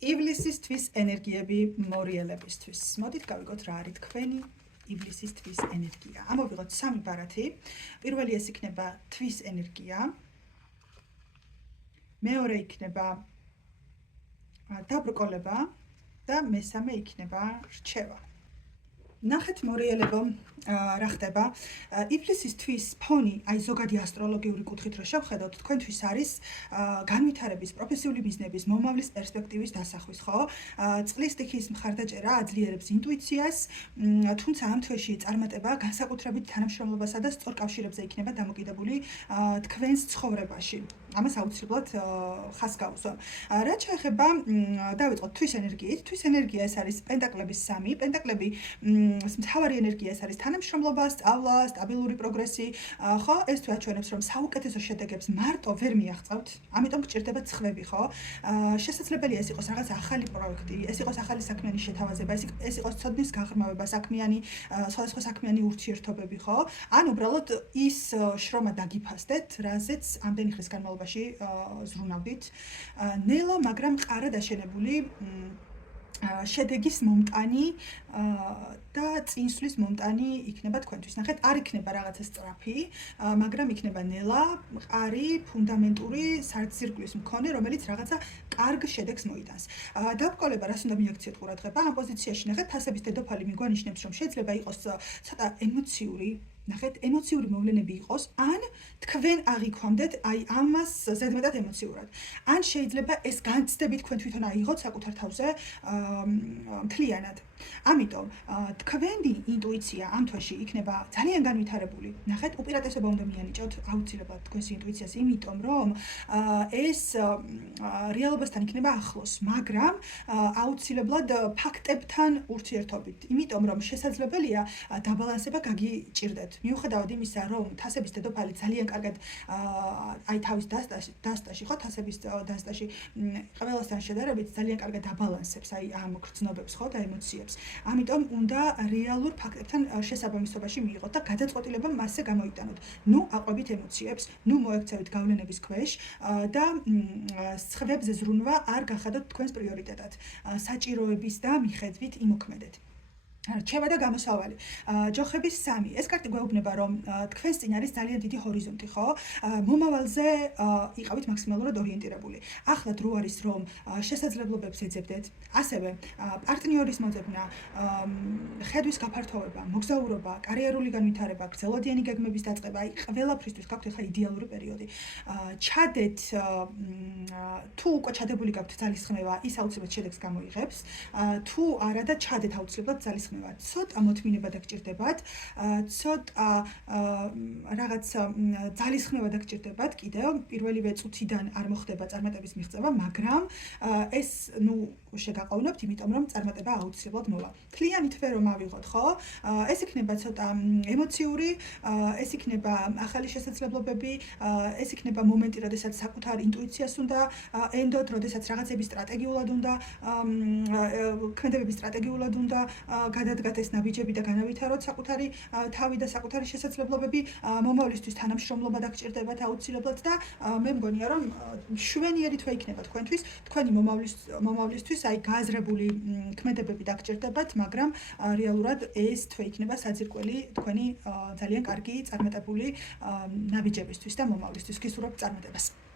ივლისის თვის ენერგიები მორიელებისთვის. მოდით გავიგოთ რა არის თქვენი ივლისის თვის ენერგია. ამოვიღოთ სამი ბარათი. პირველი ეს იქნება თვის ენერგია. მეორე იქნება დაბრკოლება და მესამე იქნება რჩევა. ნახეთ მორიელებო რა ხდება. ივლისის თვის ფონი, აი ზოგადი ასტროლოგიური კუთხით რო შევხედოთ, თქვენთვის არის განვითარების, პროფესიული ბიზნესის, მომავლის პერსპექტივის დასახვის, ხო? წყლის სტიქის მხარდაჭერა აძლიერებს ინტუიციას, თუმცა ამ თვეში წარმატება განსაკუთრებით თანამშრომლობასა და სწორ კავშირებზე იქნება დამოკიდებული თქვენს ცხოვრებაში. ამას აუცილებლად ხაზს გავუსვამ. რაც შეეხება დავიწყოთ თვის ენერგიით. თვის ენერგია ეს არის პენტაკლების 3. პენტაკლები მთავარი ენერგია ეს არის თანამშრომლობა, სწავლა, სტაბილური პროგრესი, ხო? ეს თუ აჩვენებს, რომ საუკეთესო შედეგებს მარტო ვერ მიაღწევთ, ამიტომ გჭირდება ცხვები, ხო? შესაძლებელია ეს იყოს რაღაც ახალი პროექტი, ეს იყოს ახალი საქმიანი შეთავაზება, ეს იყოს ცოდნის გაღრმავება, სხვადასხვა საქმიანი ურთიერთობები, ხო? ან უბრალოდ ის შრომა დაგიფასდეთ, რაზეც ამდენი ხნის განმავლობაში ზრუნავდით. ნელა, მაგრამ მყარა დაშენებული შედეგის მომტანი და წინსვლის მომტანი იქნება თქვენთვის. ნახეთ, არ იქნება რაღაცა სწრაფი, მაგრამ იქნება ნელა, მყარი, ფუნდამენტური სარცირკვლის მქონე, რომელიც რაღაცა კარგ შედეგს მოიტანს. დაბრკოლება რას უნდა მიაქციოთ ყურადღება? ამ პოზიციაში ნახეთ, თასების დედოფალი მიგვანიშნებს, რომ შეიძლება იყოს ცოტა ემოციური, ნახეთ, ემოციური მოვლენები იყოს, ან თქვენ აღიქვამდეთ აი ამას ზედმეტად ემოციურად. ან შეიძლება ეს განცდები თქვენ თვითონ აიღოთ საკუთარ თავზე მთლიანად. ამიტომ თქვენი ინტუიცია ამ თვეში იქნება ძალიან განვითარებული. ნახეთ, უპირატესობა უნდა მიანიჭოთ აუცილებლად თქვენს ინტუიციას, იმიტომ რომ ეს რეალობასთან იქნება ახლოს, მაგრამ აუცილებლად ფაქტებთან ურთიერთობით. იმიტომ რომ შესაძლებელია დაბალანსება გაგიჭირდეთ. მიუხედავად იმისა, რომ თასების დედოფალი ძალიან კარგად აი თავის დასტაში, ხო, თასების დასტაში ყველასთან შედარებით ძალიან კარგად აბალანსებს აი ამ გრძნობებს, ხო, და ემოციებს. ამიტომ უნდა რეალურ ფაქტებთან შესაბამისობაში მიიღოთ და გადაწყვეტილება მასზე გამოიტანოთ. ნუ აყვებით ემოციებს, ნუ მოექცევით გავლენების ქვეშ და სხვებზე ზრუნვა არ გახადოთ თქვენს პრიორიტეტად. საჭიროების და მიხედვით იმოქმედეთ. რჩევა და გამოსავალი. ჯოხების 3. ეს კარტი გვეუბნება, რომ თქვენს წინ არის ძალიან დიდი ჰორიზონტი, ხო? მომავალზე იყავით მაქსიმალურად ორიენტირებული. ახლა დრო არის, რომ შესაძლებლობებს ეძებდეთ, ასევე პარტნიორის მოძებნა, ხედვის გაფართოვება, მოგზაურობა, კარიერული განვითარება, გრძელვადიანი გეგმების დაწყება, აი ყველაფრისთვის გაქვთ ახლა იდეალური პერიოდი. ჩადეთ, თუ უკვე ჩადებული გაქვთ ძალისხმევა, ის აუცილებლად შედეგს გამოიღებს. თუ არა და ჩადეთ აუცილებლად ძალისხმევა. ცოტა მოთმინება დაგჭირდებათ, ცოტა რაღაც ძალისხმევა დაგჭირდებათ კიდევ პირველივე წუთიდან არ მოხდება წარმატების მიღწევა, მაგრამ ეს ნუ შეგაყოვნებთ, იმიტომ რომ წარმატება აუცილებლად მოვა. თლიანი თვე რომ ავიღოთ, ხო? ეს იქნება ცოტა ემოციური, ეს იქნება ახალი შესაძლებლობები, ეს იქნება მომენტი, როდესაც საკუთარ ინტუიციას უნდა ენდოთ, როდესაც რაღაცები სტრატეგიულად უნდა ქმედებები სტრატეგიულად უნდა გადადგათ ეს ნაბიჯები და განავითაროთ საკუთარი თავი და საკუთარი შესაძლებლობები. მომავლისთვის თანამშრომლობა დაგჭირდებათ აუცილებლად და მე მგონია, რომ შვენიერი თვე იქნება თქვენთვის, თქვენი მომავლისთვის აი გააზრებული ქმედებები დაგჭირდებათ, მაგრამ რეალურად ეს თვე იქნება საძირკველი თქვენი ძალიან კარგი წარმატებული ნაბიჯებისთვის და მომავლისთვის. გისურვებთ წარმატებას.